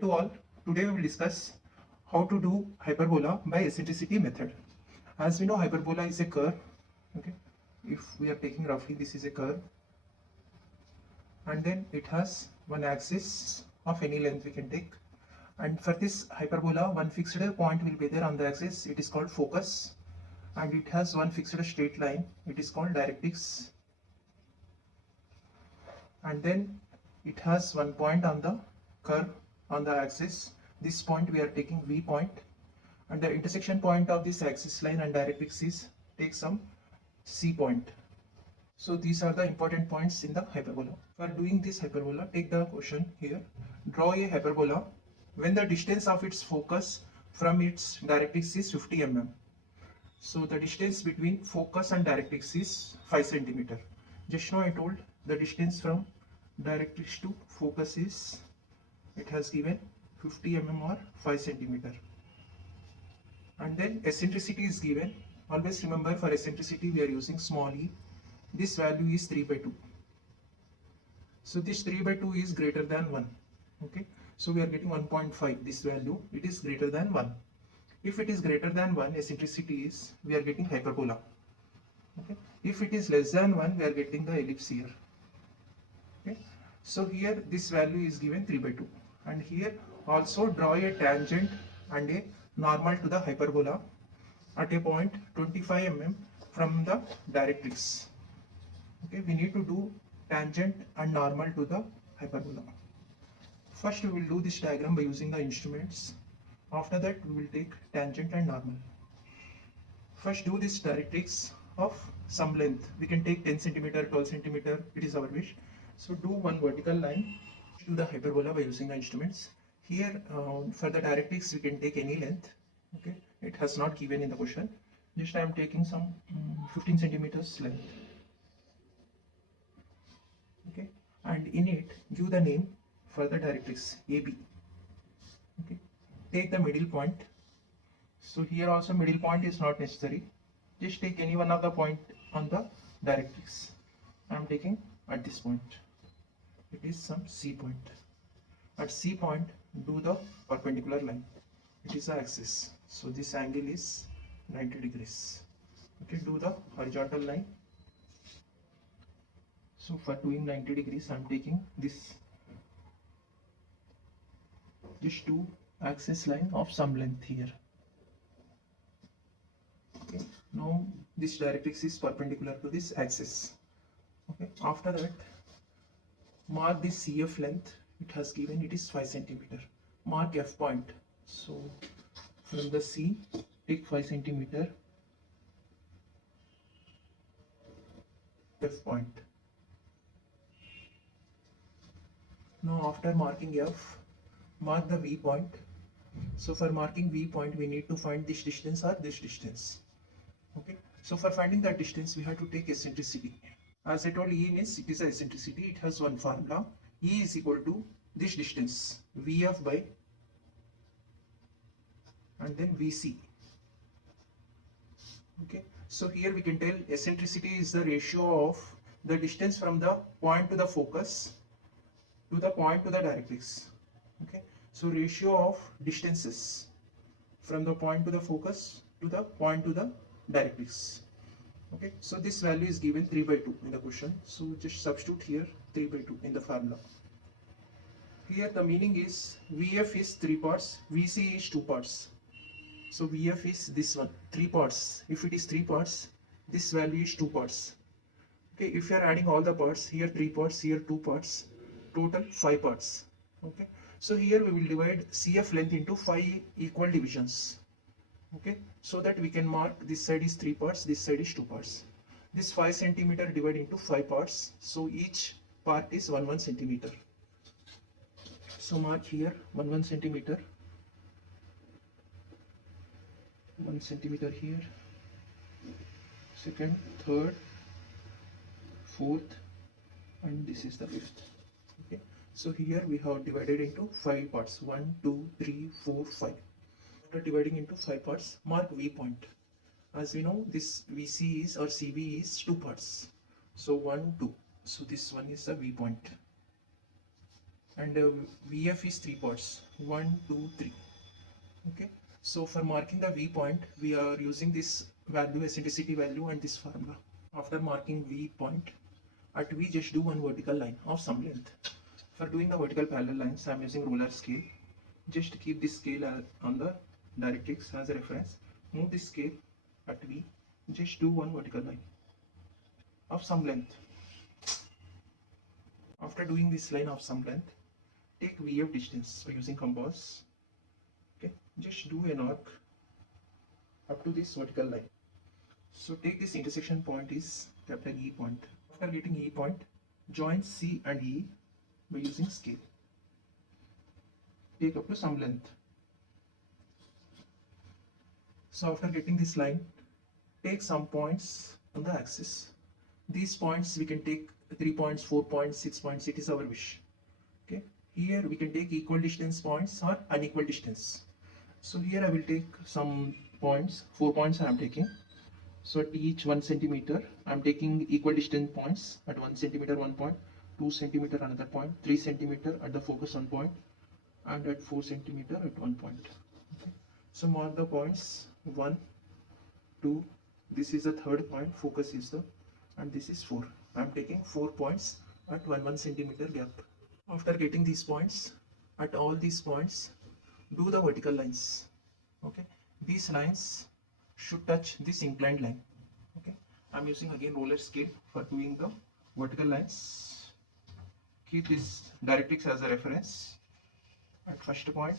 To all, today we will discuss how to do hyperbola by eccentricity method. As we know, hyperbola is a curve. Okay, if we are taking roughly, this is a curve, and then it has one axis of any length we can take. And for this hyperbola, one fixed point will be there on the axis. It is called focus, and it has one fixed straight line. It is called directrix, and then it has one point on the curve on the axis. This point we are taking V point, and the intersection point of this axis line and directrix is take some C point. So these are the important points in the hyperbola. For doing this hyperbola, take the question here. Draw a hyperbola when the distance of its focus from its directrix is 50 mm. So the distance between focus and directrix is 5 cm. Just now I told the distance from directrix to focus is, it has given 50 mm or 5 cm. And then eccentricity is given. Always remember, for eccentricity we are using small e. This value is 3/2. So this 3/2 is greater than 1. Okay, so we are getting 1.5. This value, it is greater than 1. If it is greater than 1, eccentricity is, we are getting hyperbola. Okay, if it is less than 1, we are getting the ellipse here. Okay, so here this value is given 3/2, and here also draw a tangent and a normal to the hyperbola at a point 25 mm from the directrix. Okay, we need to do tangent and normal to the hyperbola. First we will do this diagram by using the instruments. After that we will take tangent and normal. First do this directrix of some length. We can take 10 cm, 12 cm, it is our wish. So do one vertical line. Do the hyperbola by using the instruments. Here for the directrix we can take any length. Okay, it has not given in the question. Just I am taking some 15 centimeters length. Okay, and in it give the name for the directrix AB. Okay, take the middle point. So here also middle point is not necessary. Just take any one of the point on the directrix. I am taking at this point. It is some C point. At C point, do the perpendicular line. It is the axis. So this angle is 90 degrees. Okay, do the horizontal line. So for doing 90 degrees, I am taking this two axis line of some length here. Okay, now this directrix is perpendicular to this axis. Okay, after that, mark this CF length. It has given, it is 5 cm. Mark F point. So from the C, take 5 cm. F point. Now after marking F, mark the V point. So for marking V point, we need to find this distance or this distance. Okay, so for finding that distance, we have to take eccentricity. As I told, E means it is a eccentricity. It has one formula. E is equal to this distance, Vf by, and then Vc. Okay, so here we can tell eccentricity is the ratio of the distance from the point to the focus to the point to the directrix. Okay, so ratio of distances from the point to the focus to the point to the directrix. Okay, so this value is given 3/2 in the question. So just substitute here 3/2 in the formula. Here the meaning is Vf is 3 parts, Vc is 2 parts. So Vf is this one, 3 parts. If it is 3 parts, this value is 2 parts. Okay, if you are adding all the parts, here 3 parts, here 2 parts, total 5 parts. Okay, so here we will divide CF length into 5 equal divisions. Okay, so that we can mark this side is 3 parts, this side is 2 parts. This 5 cm divided into 5 parts, so each part is 1 cm. So mark here 1 cm, 1 cm here, second, third, fourth, and this is the fifth. Okay, so here we have divided into 5 parts, 1, 2, 3, 4, 5. After dividing into 5 parts, mark V point. As we know, this VC is or CV is 2 parts. So 1, 2. So this one is the V point. and VF is 3 parts, 1, 2, 3. Okay, so for marking the V point, we are using this value, eccentricity value, and this formula. After marking V point, at V just do one vertical line of some length. For doing the vertical parallel lines, I am using ruler scale. Just keep this scale on the directrix as a reference. Move this scale at V. Just do one vertical line of some length. After doing this line of some length, take VF distance by using compass. Okay, just do an arc up to this vertical line. So take this intersection point is capital E point. After getting E point, join C and E by using scale. Take up to some length. So after getting this line, take some points on the axis. These points we can take 3 points, 4 points, 6 points, it is our wish. Okay, here we can take equal distance points or unequal distance. So here I will take some points, 4 points I am taking. So at each 1 centimeter, I am taking equal distance points. At 1 centimeter 1 point, 2 centimeter another point, 3 centimeter at the focus 1 point, and at 4 centimeter at 1 point. Okay. So mark the points 1, 2, this is the third point, focus is the, and this is 4. I am taking 4 points at 1 centimeter gap. After getting these points, at all these points, do the vertical lines. Okay, these lines should touch this inclined line. Okay, I'm using again roller scale for doing the vertical lines. Keep this directrix as a reference. At first point,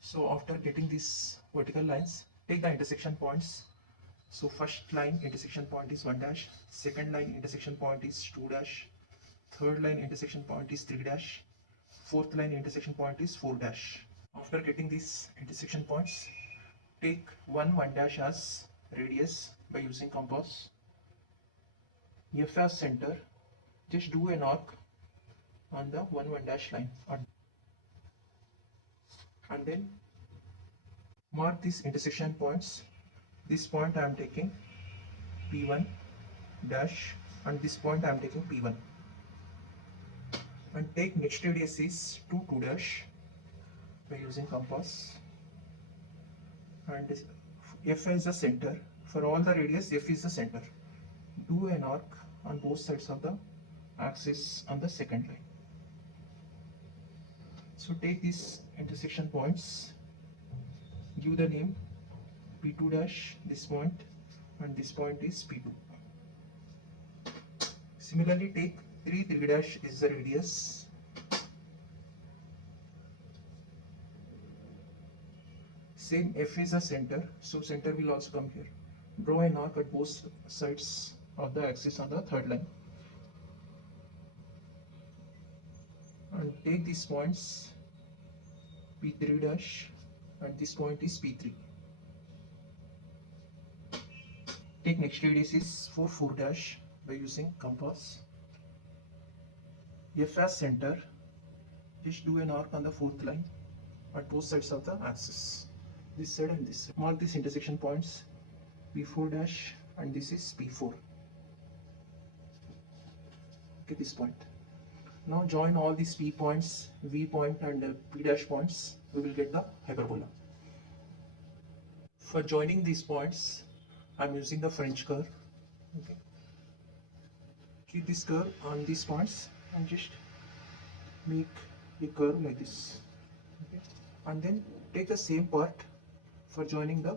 so after getting these vertical lines, take the intersection points. So first line intersection point is 1 dash, second line intersection point is 2 dash, third line intersection point is 3 dash, fourth line intersection point is 4 dash. After getting these intersection points, take 1 dash as radius by using compass. F as center, just do an arc on the 1 dash line and then mark these intersection points. This point I am taking P1 dash and this point I am taking P1, and take next radius is 2 dash by using compass, and F is the center. For all the radius, F is the center. Do an arc on both sides of the axis on the second line. So take these intersection points, give the name P2 dash, this point, and this point is P2. Similarly, take 3 dash is the radius. Same, F is the center, so center will also come here. Draw an arc at both sides of the axis on the third line. And take these points P3 dash and this point is P3. Take next radius is 4 dash by using compass. F as center, just do an arc on the fourth line at both sides of the axis, this side and this side. Mark these intersection points P4 dash and this is P4. Okay, this point. Now join all these P points, V point and P dash points, we will get the hyperbola. For joining these points, I am using the French curve. Okay. Keep this curve on these points and just make a curve like this. Okay. And then take the same part for joining the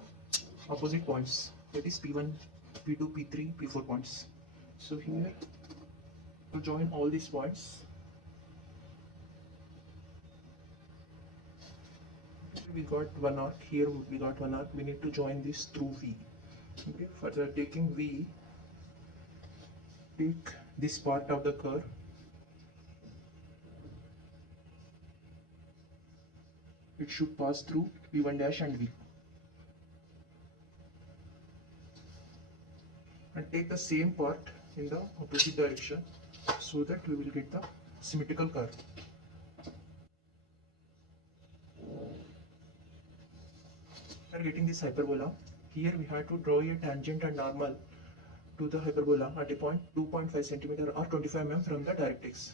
opposite points, that is P1, P2, P3, P4 points. So here, to join all these points, we got one arc, here we got one arc, we need to join this through V. Okay, further taking V, take this part of the curve, it should pass through P1 dash and V. And take the same part in the opposite direction so that we will get the symmetrical curve. After getting this hyperbola, here we have to draw a tangent and normal to the hyperbola at a point 2.5 centimeter or 25 mm from the directrix.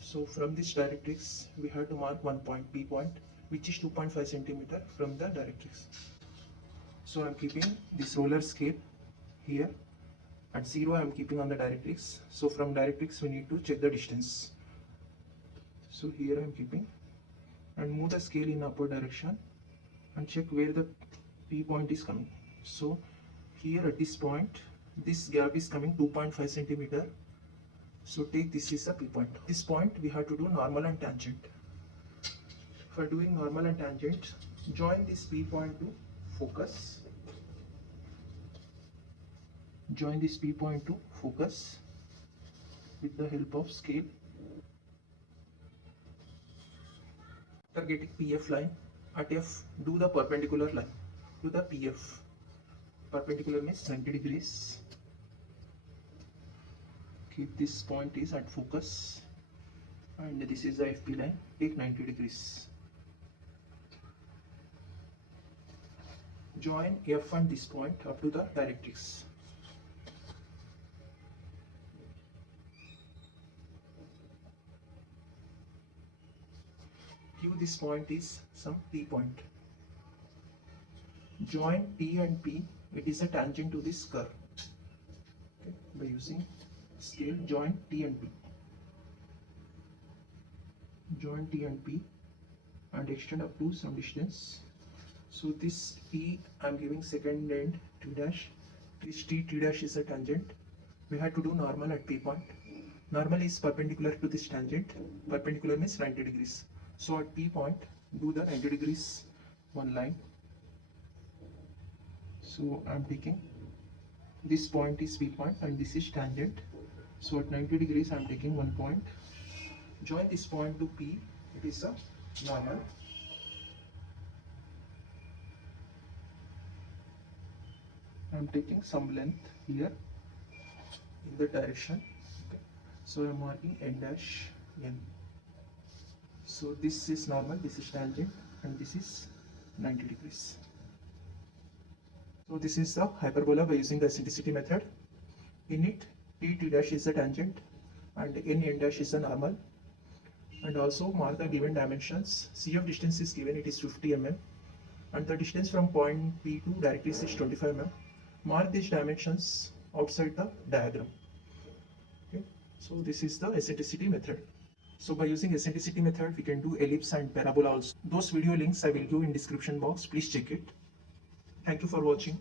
So from this directrix, we have to mark one point, P point, which is 2.5 centimeter from the directrix. So I am keeping this roller scale here. At 0 I am keeping on the directrix. So from directrix we need to check the distance. So here I am keeping and move the scale in upward direction and check where the P point is coming. So here at this point, this gap is coming 2.5 centimeter. So take this is a P point. This point we have to do normal and tangent. For doing normal and tangent, join this P point to focus. Join this P point to focus with the help of scale. After getting PF line, at F do the perpendicular line to the PF. Perpendicular means 90 degrees. Keep this point is at focus and this is the FP line. Take 90 degrees. Join F and this point up to the directrix. Q this point is some P point. Join T and P, it is a tangent to this curve. Okay. By using scale, join T and P. Join T and P and extend up to some distance. So this T I am giving second end T dash. This T dash is a tangent. We have to do normal at P point. Normal is perpendicular to this tangent. Perpendicular means 90 degrees. So at P point, do the 90 degrees one line. So I am taking this point is P point and this is tangent. So at 90 degrees I am taking one point. Join this point to P, it is a normal. I am taking some length here in the direction. Okay. So I am marking N dash N. So this is normal, this is tangent and this is 90 degrees. So this is the hyperbola by using the eccentricity method. In it, T dash is a tangent and N dash is a normal. And also mark the given dimensions. CF distance is given, it is 50 mm. And the distance from point P to directrix is 25 mm. Mark these dimensions outside the diagram. Okay. So this is the eccentricity method. So by using eccentricity method, we can do ellipse and parabola also. Those video links I will give in description box. Please check it. Thank you for watching.